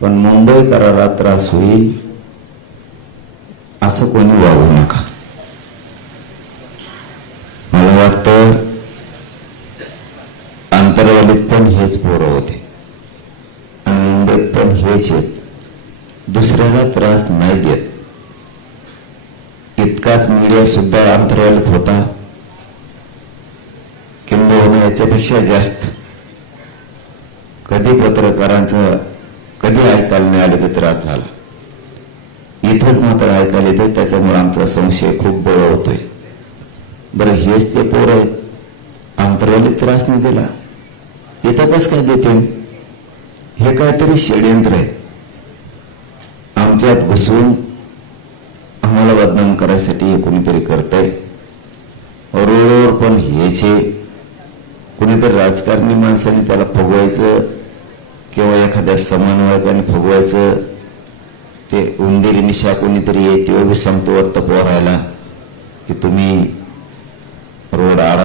पण मुंबईकराला त्रास होईल असं कोणी वागू नका. मला वाटतं आंतरवालीत पण हेच पोरं होते आणि मुंबईत पण हेच आहेत. दुसऱ्याला त्रास नाही देत. इतकाच मीडिया सुद्धा आंतरवालीत होता, किंबहुना याच्यापेक्षा जास्त. कधी पत्रकारांचं कधी ऐकायला नाही आलं की त्रास झाला. इथंच मात्र ऐकायला येतं, त्याच्यामुळे आमचा संशय खूप बळ होतोय. बरं, हेच ते पोर आहेत, आंतरवालीत त्रास नाही दिला, इथं कस काय देते? हे काहीतरी षड्यंत्र आहे. आमच्यात घुसून आम्हाला बदनाम करायसाठी हे कोणीतरी करतंय. रोडवर पण हेच आहे. कोणीतरी राजकारणी माणसाने त्याला फुगवायचं किंवा एखाद्या समन्वयकाने फुगवायचं. ते उंदिरी निशा कोणीतरी आहे, ते बी सांगतो वाटतं पोरायला की तुम्ही